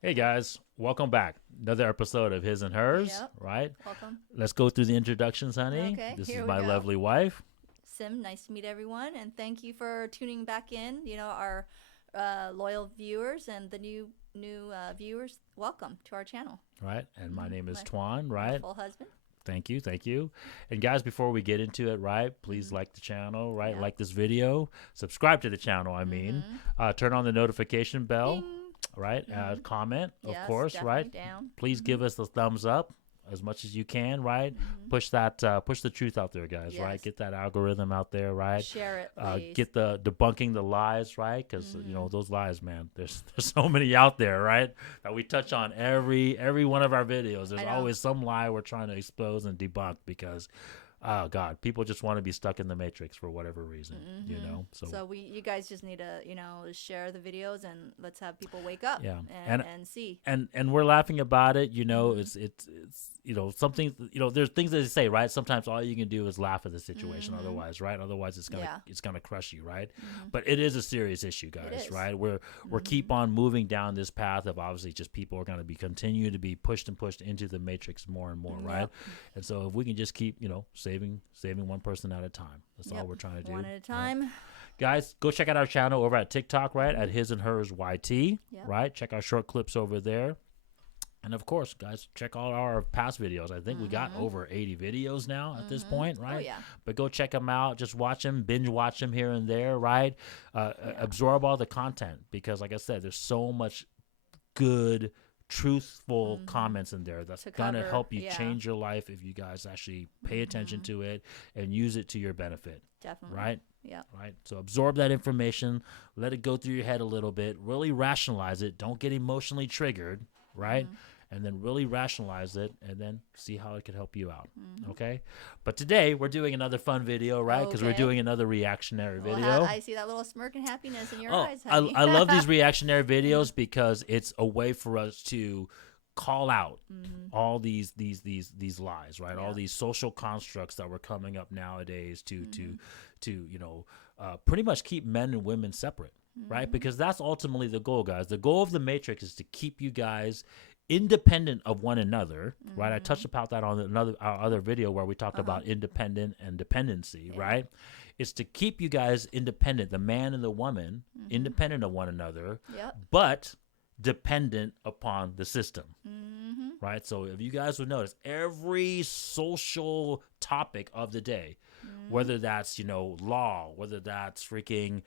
Hey guys, welcome back. Another episode of His and Hers, Yep. right? Welcome. Let's go through the introductions, honey. Okay, This is here we my go. lovely wife. Sim, nice to meet everyone, and thank you for tuning back in. Our loyal viewers and the new viewers. Welcome to our channel. Right? And my name is My Twan, right? wonderful husband. Thank you, thank you. And guys, before we get into it, right, please like the channel, right? Yeah. Like this video, subscribe to the channel, turn on the notification bell, Ding. right? Comment, of Yes, course, right? definitely down. Please give us the thumbs up as much as you can, right? Push the truth out there, guys, right? Yes. Get that algorithm out there, right? Share it, please. Get the debunking the lies, right? Because those lies, man. There's so many out there, right? That we touch on every one of our videos. There's always some lie we're trying to expose and debunk because, oh God, people just want to be stuck in the matrix for whatever reason, So you guys just need to share the videos and let's have people wake up. Yeah. And see. And we're laughing about it, it's something, there's things that they say, right? Sometimes all you can do is laugh at the situation, otherwise, right? Otherwise it's gonna crush you, right? But it is a serious issue, guys, right? We're keep on moving down this path of obviously just people are gonna be continue to be pushed into the matrix more and more, right? And so if we can just keep, saving one person at a time. That's all we're trying to do. One at a time. Right? Guys, go check out our channel over at TikTok, right? At His and Hers YT, right? Check our short clips over there. And of course, guys, check all our past videos. I think we got over 80 videos now at this point, right? Oh, yeah. But go check them out. Just watch them, binge watch them here and there, right? Absorb all the content because, like I said, there's so much good, truthful comments in there that's going to help you change your life if you guys actually pay attention to it and use it to your benefit. Definitely. Right? Yeah. Right. So absorb that information, let it go through your head a little bit, really rationalize it. Don't get emotionally triggered, right? And then really rationalize it and then see how it could help you out. Okay. But today we're doing another fun video, right? Because we're doing another reactionary video. I see that little smirk and happiness in your eyes, honey. I love these reactionary videos because it's a way for us to call out all these lies, right? All these social constructs that were coming up nowadays to pretty much keep men and women separate, right? Because that's ultimately the goal, guys. The goal of the Matrix is to keep you guys independent of one another, right? I touched about that on our other video where we talked about independent and dependency, right? It's to keep you guys independent, the man and the woman, independent of one another, but dependent upon the system, right? So if you guys would notice, every social topic of the day, whether that's, law, whether that's freaking,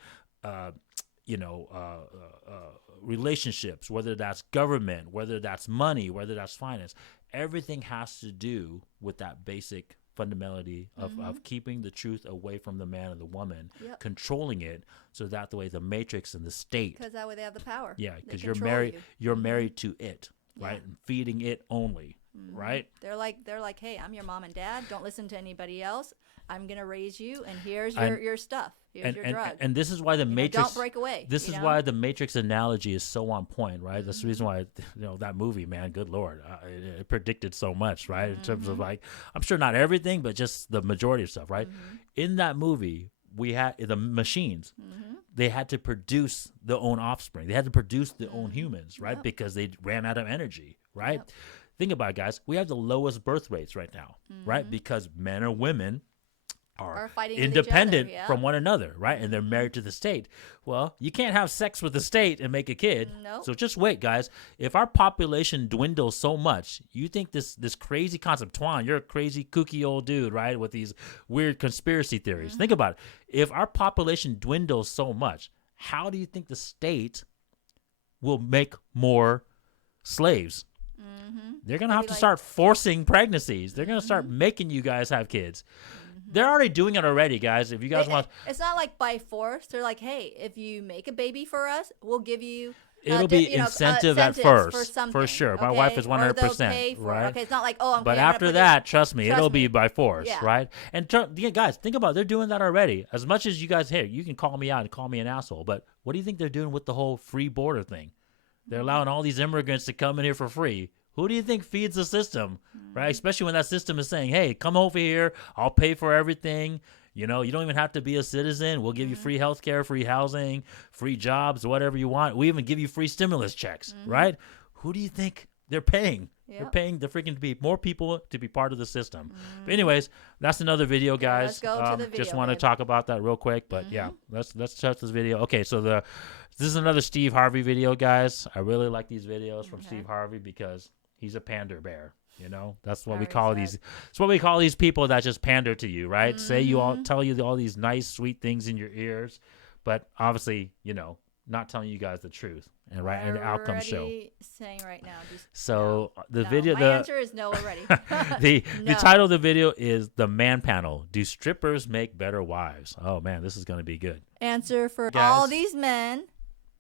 relationships, whether that's government, whether that's money, whether that's finance, everything has to do with that basic fundamentality of keeping the truth away from the man and the woman, controlling it, so that the way the matrix and the state, because that way they have the power. Yeah, because you're married to it, right? And feeding it only, right? They're like, hey, I'm your mom and dad. Don't listen to anybody else. I'm gonna raise you, and here's your stuff. Here's your drug. And this is why the Matrix. Don't break away. This is why the Matrix analogy is so on point, right? That's the reason why that movie, man. Good Lord, it predicted so much, right? In terms of like, I'm sure not everything, but just the majority of stuff, right? In that movie, we had the machines. They had to produce their own offspring. They had to produce their own humans, right? Because they ran out of energy, right? Think about it, guys. We have the lowest birth rates right now, right? Because men or women are fighting independent with each other, from one another, right? And they're married to the state. Well, you can't have sex with the state and make a kid. Nope. So just wait, guys. If our population dwindles so much, you think this crazy concept, Twan, you're a crazy kooky old dude, right? With these weird conspiracy theories. Think about it. If our population dwindles so much, how do you think the state will make more slaves? They're going to have to start forcing pregnancies. They're going to start making you guys have kids. They're already doing it already, guys. If you guys want, it's not like by force. They're like, hey, if you make a baby for us, we'll give you. It'll be incentive at first, for sure. My wife is 100%, right? Okay, it's not like, oh, but after that, trust me, it'll be by force, Yeah. right? And guys, think about it. They're doing that already. As much as you guys, hey, you can call me out and call me an asshole, but what do you think they're doing with the whole free border thing? They're allowing all these immigrants to come in here for free. Who do you think feeds the system, right? Especially when that system is saying, hey, come over here. I'll pay for everything. You don't even have to be a citizen. We'll give you free healthcare, free housing, free jobs, whatever you want. We even give you free stimulus checks, right? who do you think they're paying? Yep. They're paying the freaking to be more people to be part of the system. But anyways, that's another video, guys. Let's go to the video, just want to babe. talk about that real quick. But yeah, let's touch this video. Okay, so this is another Steve Harvey video, guys. I really like these videos from Steve Harvey because he's a pander bear. You know, that's what we call these. It's what we call these people that just pander to you, right? Say tell you all these nice, sweet things in your ears, but obviously, you know, not telling you guys the truth. And and the outcome show. Saying right now. So no. video. My answer is no already. The title of the video is "The Man Panel: Do Strippers Make Better Wives?" Oh man, this is going to be good. Answer for Guys. all these men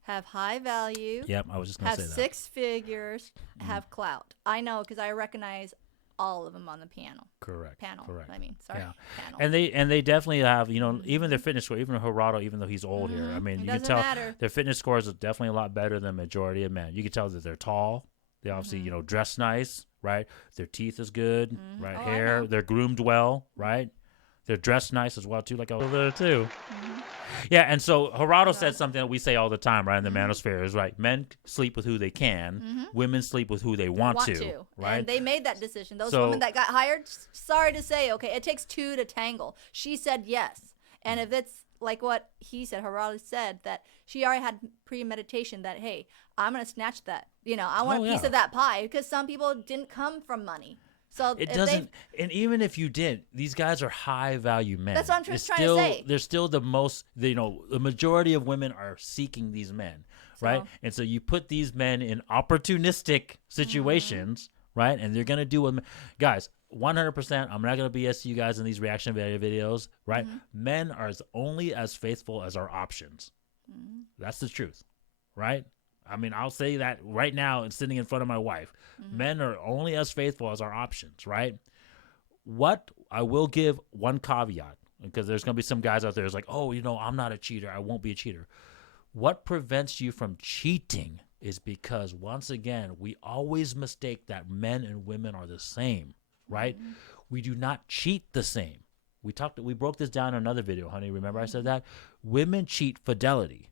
have high value. Yep, I was just going to say have that. 6 figures, have clout. I know because I recognize all of them on the panel. Correct. Panel. Correct. I mean, sorry. Yeah. Panel. And they definitely have, you know, even their fitness score, even Gerardo, even though he's old here. I mean, It you can doesn't tell matter. their fitness scores are definitely a lot better than majority of men. You can tell that they're tall. They obviously, you know, dress nice, right? Their teeth is good, right? Oh, I Hair, know. they're groomed well, right? They're dressed nice as well too, like I was there too. Yeah, and so Gerardo said something that we say all the time, right? In the manosphere is right. Men sleep with who they can. Women sleep with who they want to. Right? And they made that decision. Those So- women that got hired, sorry to say, okay, it takes 2 to tangle. She said yes. And if it's like what he said, Gerardo said, that she already had premeditation that, hey, I'm going to snatch that. You know, I want Oh, a piece yeah. of that pie because some people didn't come from money. So It if doesn't, and even if you did, these guys are high value men. That's what I'm It's trying to still, say. They're still the most, you know, the majority of women are seeking these men, right? So- And so you put these men in opportunistic situations, right? And they're gonna do what, guys. 100%. I'm not gonna BS you guys in these reaction videos, right? Men are only as faithful as our options. That's the truth, right? I mean, I'll say that right now and sitting in front of my wife. Men are only as faithful as our options, right? What I will give one caveat, because there's going to be some guys out there who's like, oh, you know, I'm not a cheater. I won't be a cheater. What prevents you from cheating is because, once again, we always mistake that men and women are the same, right? We do not cheat the same. We broke this down in another video, honey. Remember I said that? Women cheat fidelity.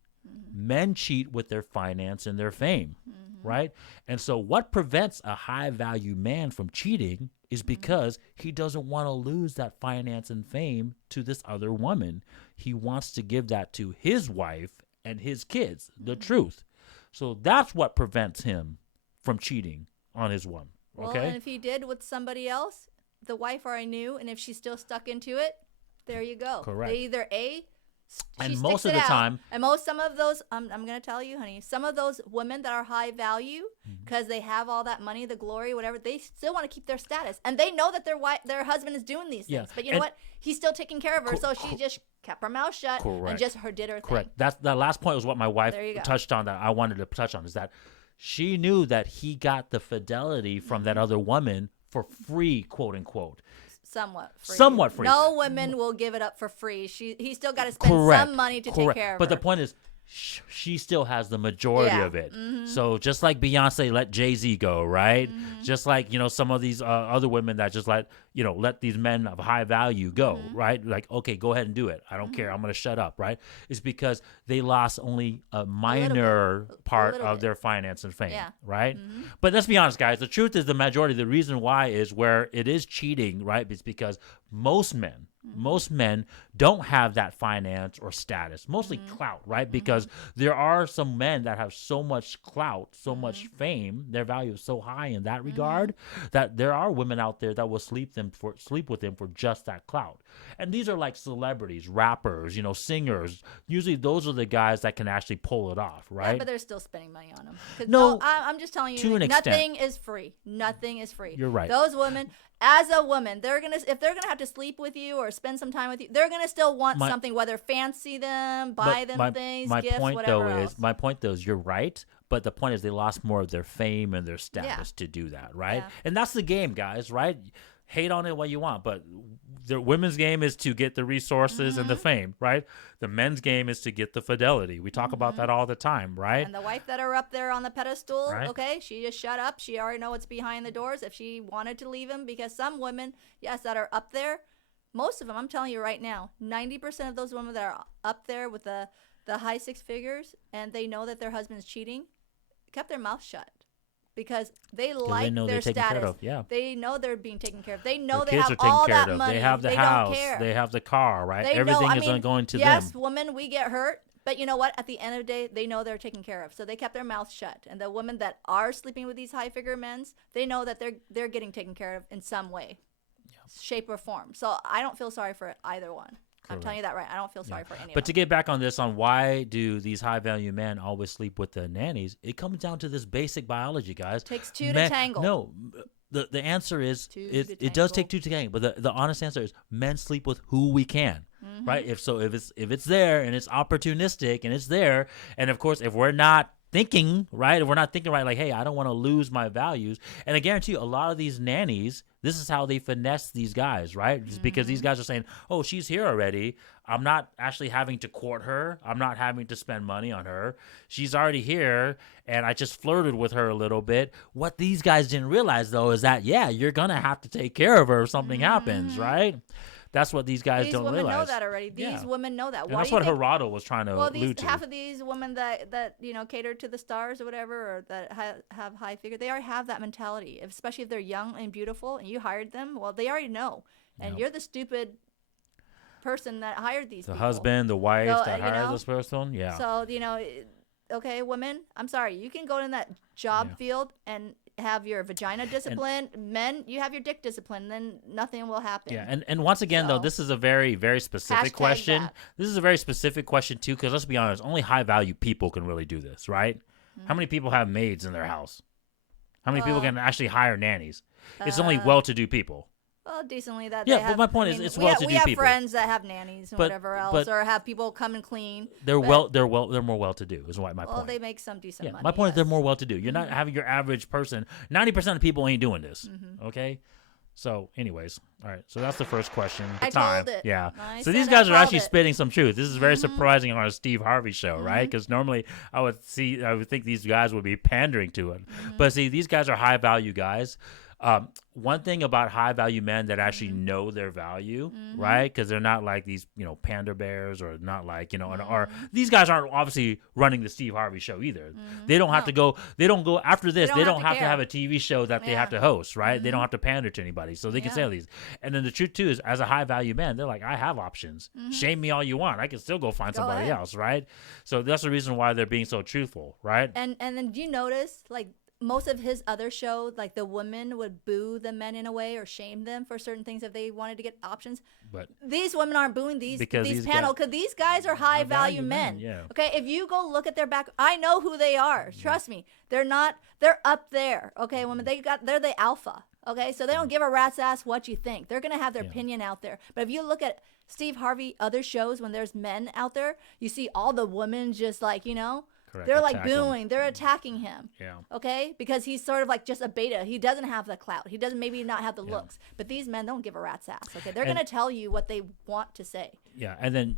Men cheat with their finance and their fame, right? And so what prevents a high value man from cheating is because he doesn't want to lose that finance and fame to this other woman. He wants to give that to his wife and his kids, the truth. So that's what prevents him from cheating on his woman, okay? Well, and if he did with somebody else, the wife already knew, and if she's still stuck into it, there you go. Correct. They either And she most sticks of it the out, time- and some of those, I'm going to tell you, honey, some of those women that are high value because they have all that money, the glory, whatever, they still want to keep their status, and they know that their husband is doing these things. Yeah, But you know and- what? He's still taking care of her, so she just kept her mouth shut and Correct. just did her Correct. thing. That's the last point was what my wife There you go. touched on that I wanted to touch on is that she knew that he got the fidelity from that other woman for free, quote unquote. Somewhat free. Somewhat free. No women will give it up for free. He still got to spend Correct. some money to Correct. take care of But her. the point is, she still has the majority Yeah. of it. So just like Beyonce let Jay-Z go, right? Just like, you know, some of these other women that just let these men of high value go, right? Like, okay, go ahead and do it. I don't care. I'm going to shut up, right? It's because they lost only a minor part little of bit. their finance and fame, Yeah. right? But let's be honest, guys. The truth is the majority. The reason why is where it is cheating, right? It's because most men don't have that finance or status, mostly clout, right? Because there are some men that have so much clout, so much fame, their value is so high in that regard that there are women out there that will sleep with them for just that clout. And these are like celebrities, rappers, you know, singers. Usually those are the guys that can actually pull it off, right? Yeah, but they're still spending money on them. No, I'm just telling you, to an nothing extent. is free. Nothing is free. You're right. Those women, as a woman, if they're gonna have to sleep with you or spend some time with you, they're gonna still want something, whether fancy them, buy But them things, my gifts, point whatever though else. my point though is you're right, but the point is they lost more of their fame and their status to do that, right? Yeah. And that's the game, guys, right? Hate on it what you want, but the women's game is to get the resources and the fame, right? The men's game is to get the fidelity. We talk about that all the time, right? And the wife that are up there on the pedestal, Right. okay, she just shut up. She already know what's behind the doors. If she wanted to leave him, because some women, yes, that are up there, most of them, I'm telling you right now, 90% of those women that are up there with the high 6 figures and they know that their husband's cheating, kept their mouth shut. because they 'Cause like they know their they're taken care status. of. Yeah. They know they're being taken care of. They know Their they kids have are taken all care that of. money. They have the they house. don't care. They have the car, right? They Everything know, I is mean, going to yes, them. women, we get hurt, but you know what? At the end of the day, they know they're taken care of. So they kept their mouths shut. And the women that are sleeping with these high figure men's, they know that they're getting taken care of in some way, shape or form. So I don't feel sorry for either one. I'm telling you that right. I don't feel sorry for any But of to them. get back on this, on why do these high value men always sleep with the nannies? It comes down to this basic biology, guys. Takes two to tangle. No, the answer is Two to it does tangle. take two to tangle. But the honest answer is men sleep with who we can, right? If it's there and it's opportunistic and it's there, and of course if we're not thinking right, if we're not thinking right, like, hey, I don't want to lose my values. And I guarantee you, a lot of these nannies, this is how they finesse these guys, right? It's because these guys are saying, oh, she's here already. I'm not actually having to court her. I'm not having to spend money on her. She's already here, and I just flirted with her a little bit. What these guys didn't realize, though, is that, yeah, you're going to have to take care of her if something happens, right? That's what these guys don't realize. These women know that already. These women know that. And Why that's do you what think, Gerardo was trying to allude to. half of these women that cater to the stars or whatever, or that have high figure, they already have that mentality. Especially if they're young and beautiful, and you hired them, well, they already know. And you're the stupid person that hired these The people. husband, the wife So, that hired this person, So okay, women, I'm sorry, you can go in that job field and have your vagina discipline. Men, you have your dick discipline, then nothing will happen. Yeah, and once again, though, this is a very, very specific question. that. This is a very specific question, too, because let's be honest, only high-value people can really do this, right? How many people have maids in their house? How many people can actually hire nannies? It's only well-to-do people. Well, decently that. Yeah, they have, but my point is, it's well-to-do we have people. friends that have nannies and whatever else, but or have people come and clean. They're more well-to-do. Is what my point. Well, they make some decent money. My point is they're yes. more well-to-do. You're not having your average person. 90% of people ain't doing this. Okay. So, anyways, all right. So that's the first question. I time. called it. Yeah. I So these said guys I are actually called it. spitting some truth. This is very surprising on a Steve Harvey show, right? Because normally I would think these guys would be pandering to it, but see, these guys are high-value guys. One thing about high-value men that actually know their value, right? Because they're not like these, panda bears, or not like, or these guys aren't obviously running the Steve Harvey show either. They don't have to go. They don't go after this. They don't have to care. have a TV show that they have to host, right? They don't have to pander to anybody, so they can say all these. And then the truth too is, as a high-value man, they're like, I have options. Shame me all you want. I can still go find somebody ahead. else, right? So that's the reason why they're being so truthful, right? And then do you notice, like, most of his other shows, like, the women would boo the men in a way or shame them for certain things if they wanted to get options. But These women aren't booing these panel, because these guys are high value men. yeah. Okay, if you go look at their back, I know who they are. Trust me, they're up there. Okay, women, they're the alpha. Okay, so they don't give a rat's ass what you think. They're gonna have their opinion out there. But if you look at Steve Harvey other shows, when there's men out there, you see all the women just like Correct, they're like attack him. booing, they're attacking him. Yeah. Okay, because he's sort of like just a beta. He doesn't have the clout. He doesn't maybe not have the looks. But these men don't give a rat's ass. Okay, they're gonna tell you what they want to say. Yeah, and then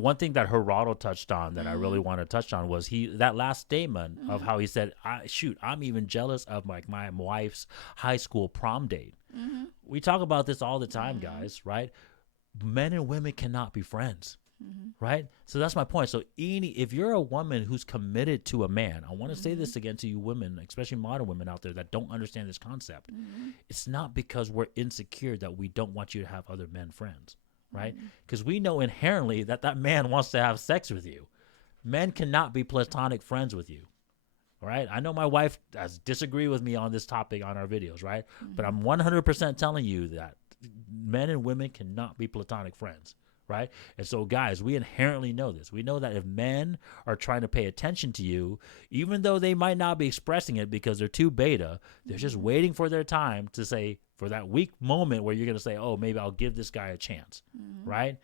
one thing that Gerardo touched on that I really want to touch on was that last statement of how he said, I'm even jealous of my wife's high school prom date. We talk about this all the time, guys, right? Men and women cannot be friends. Right? So that's my point. So if you're a woman who's committed to a man, I want to say this again to you women, especially modern women out there that don't understand this concept. It's not because we're insecure that we don't want you to have other men friends, right? Because we know inherently that man wants to have sex with you. Men cannot be platonic friends with you. All right? I know my wife has disagreed with me on this topic on our videos, right? But I'm 100% telling you that men and women cannot be platonic friends. Right? And so, guys, we inherently know this. We know that if men are trying to pay attention to you, even though they might not be expressing it because they're too beta, they're just waiting for their time to say, for that weak moment where you're going to say, oh, maybe I'll give this guy a chance. Right?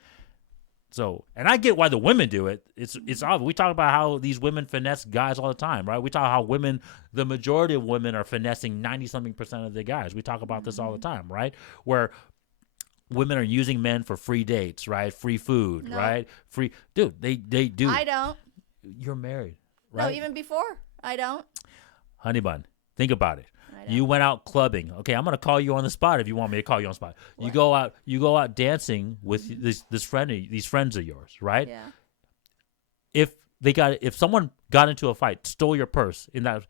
So, and I get why the women do it. It's obvious. We talk about how these women finesse guys all the time, right? We talk how the majority of women are finessing 90-something% of the guys. We talk about this all the time, right? Where women are using men for free dates, right? Free food, right? Dude, they do. I don't. You're married, right? No, even before, I don't. Honey bun, think about it. You went out clubbing. Okay, I'm gonna call you on the spot if you want me to call you on the spot. What? You go out dancing with these friends of yours, right? Yeah. If someone got into a fight, stole your purse in that,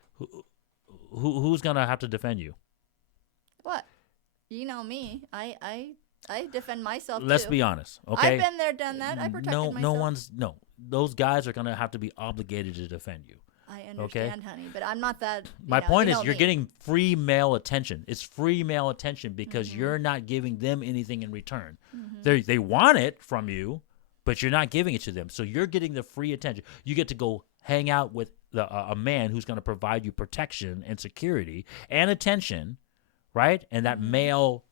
who's gonna have to defend you? What? You know me. I defend myself Let's too. be honest, okay? I've been there, done that. I protected myself. Those guys are gonna have to be obligated to defend you. I understand, honey, but I'm not that. My point is, you're me. getting free male attention. It's free male attention because you're not giving them anything in return. They want it from you, but you're not giving it to them. So you're getting the free attention. You get to go hang out with a man who's going to provide you protection and security and attention, right? And that male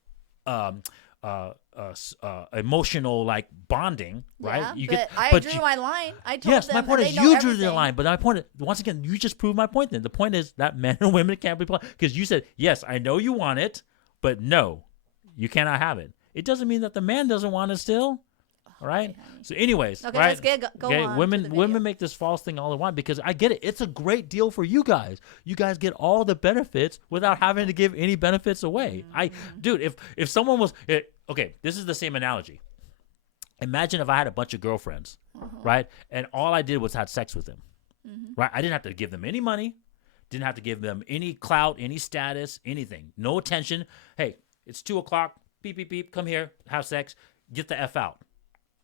emotional like bonding, right? Yeah, I drew my line. I told yes, them, my point and is they know you drew everything. the line, but my point is, once again, you just proved my point. Then the point is that men and women can't be because you said yes, I know you want it, but no, you cannot have it. It doesn't mean that the man doesn't want it still. All right. Okay, So, anyways, okay, right? let's go on. Women make this false thing all they want because I get it. It's a great deal for you guys. You guys get all the benefits without having to give any benefits away. Dude, if someone was okay, this is the same analogy. Imagine if I had a bunch of girlfriends, right, and all I did was had sex with them, right? I didn't have to give them any money, didn't have to give them any clout, any status, anything, no attention. Hey, it's 2:00. Beep beep beep. Come here, have sex. Get the F out.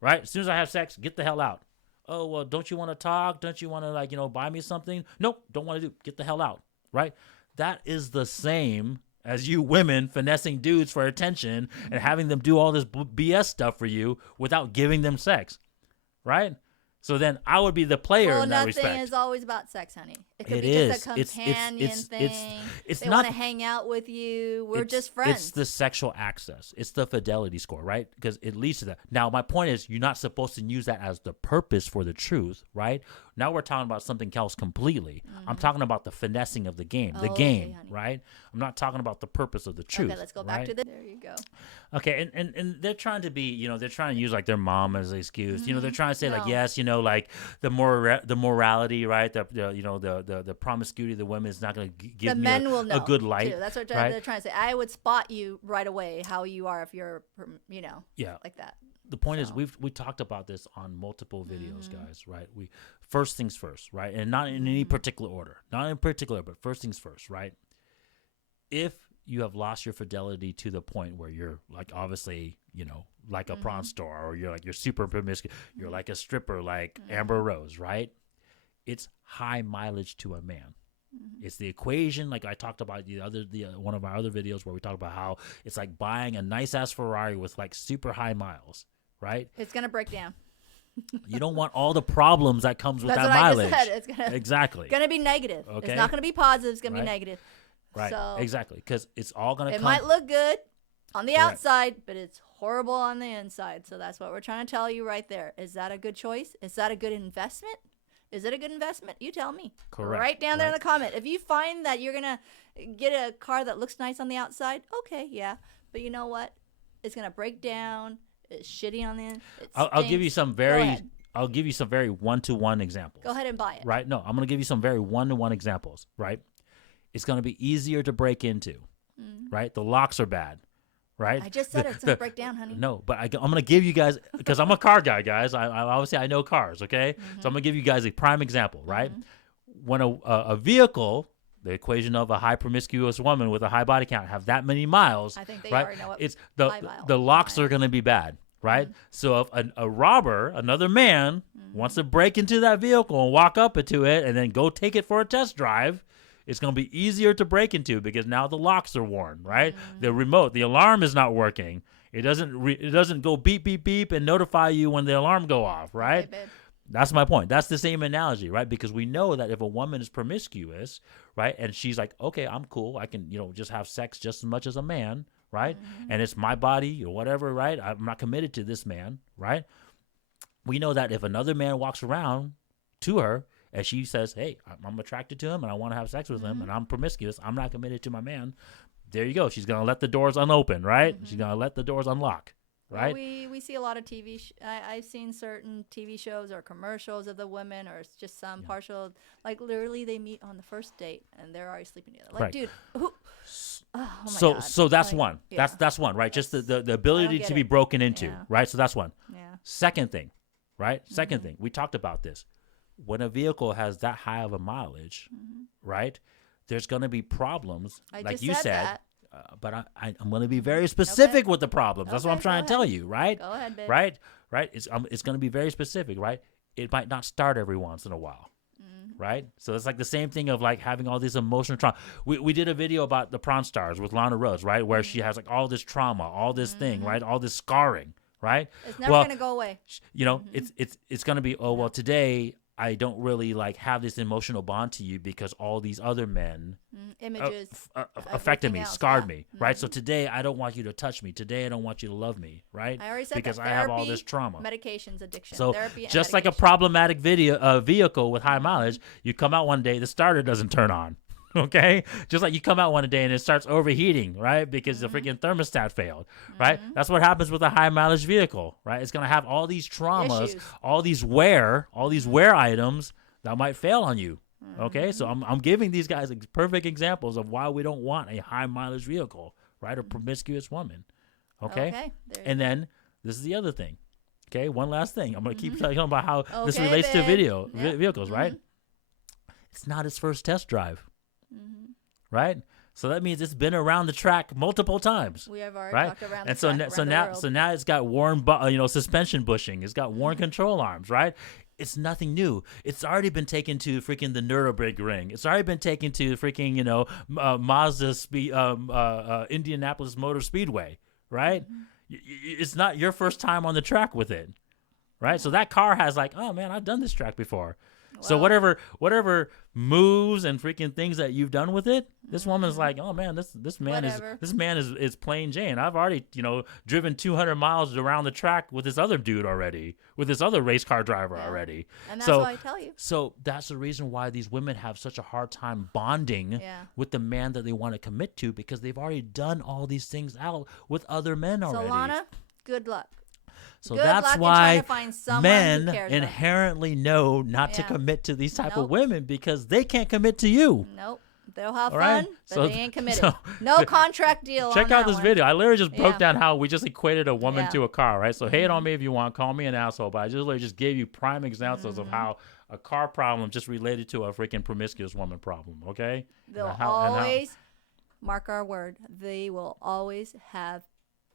Right? As soon as I have sex, get the hell out. Oh, well, don't you want to talk? Don't you want to, buy me something? Nope, don't want to do. Get the hell out. Right? That is the same as you women finessing dudes for attention and having them do all this BS stuff for you without giving them sex. Right? So then I would be the player in that respect. Nothing is always about sex, honey. It could be is. just a companion thing. It's they not want to hang out with you. We're just friends. It's the sexual access. It's the fidelity score, right? Because it leads to that. Now, my point is you're not supposed to use that as the purpose for the truth, right? Now we're talking about something else completely. I'm talking about the finessing of the game, Okay, honey. right? I'm not talking about the purpose of the truth. Okay, let's go back to the. There you go. Okay, and they're trying to be, they're trying to use like their mom as an excuse. They're trying to say like, yes, like the morality, right? The promiscuity of the women is not going to give the me men will know a good light. Too. That's what right? they're trying to say. I would spot you right away how you are if you're, like that. The point is we talked about this on multiple videos, guys, right? First things first, right? And not in any particular order. Not in particular, but first things first, right? If you have lost your fidelity to the point where you're like obviously, like a prawn store, or you're super promiscuous, you're like a stripper like Amber Rose, right? It's high mileage to a man. It's the equation, like I talked about one of our other videos where we talked about how it's like buying a nice ass Ferrari with like super high miles, right? It's gonna break down. You don't want all the problems that comes with that mileage. I just said. It's gonna be negative. Okay. It's not gonna be positive. It's gonna be negative. Right. So exactly, because it's all gonna. It might look good on the outside, but it's horrible on the inside. So that's what we're trying to tell you right there. Is that a good choice? Is that a good investment? Is it a good investment? You tell me. Correct. Right down there in the comment. If you find that you're going to get a car that looks nice on the outside, okay, yeah. But you know what? It's going to break down. It's shitty on the inside. I'll give you some very one-to-one examples. Go ahead and buy it. Right? No, I'm going to give you some very one-to-one examples, right? It's going to be easier to break into, right? The locks are bad. Right? I just said it's going to break down, honey. No, but I'm going to give you guys, because I'm a car guy, guys. I obviously I know cars, okay? So I'm going to give you guys a prime example, right? When a vehicle, the equation of a high promiscuous woman with a high body count, have that many miles, I think they right? already know what it's the locks are going to be bad, right? So if a robber, another man, wants to break into that vehicle and walk up into it and then go take it for a test drive, it's going to be easier to break into because now the locks are worn, right? The remote, the alarm is not working. It doesn't go beep, beep, beep and notify you when the alarm go off, right? Okay, That's my point. That's the same analogy, right? Because we know that if a woman is promiscuous, right, and she's like, okay, I'm cool. I can, just have sex just as much as a man, right? And it's my body or whatever, right? I'm not committed to this man, right? We know that if another man walks around to her, and she says, hey, I'm attracted to him and I want to have sex with him and I'm promiscuous, I'm not committed to my man, there you go. She's going to let the doors unopen, right? She's going to let the doors unlock, right? Well, we see a lot of TV. I've seen certain TV shows or commercials of the women or it's just some partial, like literally they meet on the first date and they're already sleeping together. Like, dude, who? Oh my God. So that's one. That's one, right? Just the ability to be broken into, right? So that's one. Yeah. Second thing, right? Second thing, we talked about this. When a vehicle has that high of a mileage, right, there's going to be problems, I like just you said said. that. But I'm going to be very specific with the problems. That's what I'm Okay, trying go to tell ahead. you, right? Go ahead, babe. Right? It's going to be very specific, right? It might not start every once in a while. Right? So it's like the same thing of like having all these emotional trauma. We did a video about the Prawn Stars with Lana Rhoades, right? Where she has like all this trauma, all this thing, right? All this scarring, right? It's never going to go away. You know, it's going to be, oh, well, today I don't really like have this emotional bond to you because all these other men Images affected me, else, scarred yeah. me, right? So today I don't want you to touch me. Today I don't want you to love me, right? I already said because that. I have all this Therapy, trauma. medications, addiction. So Therapy and just like a medication. problematic vehicle with high mileage, you come out one day, the starter doesn't turn on. Okay, just like you come out one day and it starts overheating, right? Because the freaking thermostat failed, right? That's what happens with a high mileage vehicle, right? It's gonna have all these traumas, Issues. all these wear items that might fail on you. Okay, so I'm giving these guys perfect examples of why we don't want a high mileage vehicle, right? A promiscuous woman. Okay, there you and go. then this is the other thing. Okay, one last thing. I'm gonna keep talking about how this Okay, relates to babe. vehicles, right? It's not his first test drive, right? So that means it's been around the track multiple times. We have already Right, talked around and the so track, so around the now world. so now it's got worn suspension bushing. It's got worn control arms, right? It's nothing new. It's already been taken to freaking the Nürburgring. It's already been taken to freaking Mazda Indianapolis Motor Speedway, right? It's not your first time on the track with it, right? So that car has like, oh man, I've done this track before. So Well- whatever moves and freaking things that you've done with it, this woman's like, oh man, this man Whatever. is plain Jane. I've already driven 200 miles around the track with this other dude already, with this other race car driver already. And that's so why I tell you. so that's the reason why these women have such a hard time bonding Yeah. with the man that they want to commit to, because they've already done all these things out with other men already. So Lana, good luck. So Good that's luck in why trying to find someone who men cares about you. inherently know not to Yeah. commit to these type of Nope. women because they can't commit to you. Nope. They'll have All fun, right? but So- they ain't committed. so- no contract deal. Check on out that this one. video. I literally just broke Yeah. down how we just equated a woman Yeah. to a car, right? So hate on me if you want, call me an asshole, but I just literally just gave you prime examples of how a car problem just related to a freaking promiscuous woman problem, okay? They'll And how- always, mark our word, they will always have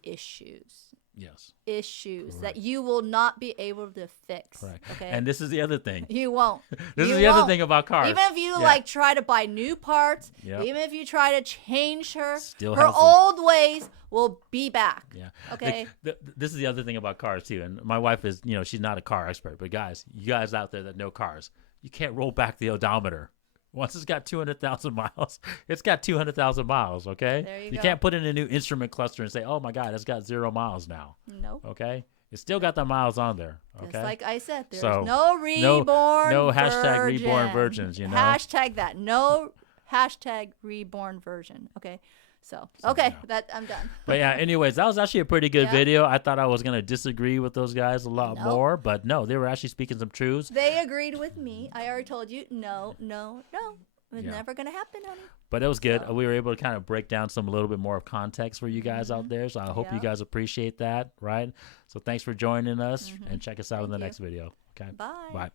issues. Yes. Issues that you will not be able to fix. Correct. Okay. And this is the other thing. You won't. This You is the other won't. thing about cars. Even if you Yeah. like try to buy new parts, Yep. even if you try to change her, Still her has some- old ways will be back. Yeah. Okay. This is the other thing about cars too. And my wife is, she's not a car expert, but guys, you guys out there that know cars, you can't roll back the odometer. Once it's got 200,000 miles, it's got 200,000 miles, okay? There you You go. can't put in a new instrument cluster and say, oh my God, it's got 0 miles now, Nope. okay? It's still got the miles on there, okay? Just like I said, there's So, no reborn no hashtag virgin. reborn virgins, Hashtag that. No hashtag reborn version. Okay. So, okay, yeah. I'm done. But yeah, anyways, that was actually a pretty good Yeah. video. I thought I was going to disagree with those guys a lot Nope. more, but no, they were actually speaking some truths. They agreed with me. I already told you, no. It's Yeah. never going to happen, honey. But it was good. So- We were able to kind of break down a little bit more of context for you guys out there. So I hope you Yep. guys appreciate that, right? So thanks for joining us and check us out in the Thank you. next video. Okay. Bye. Bye.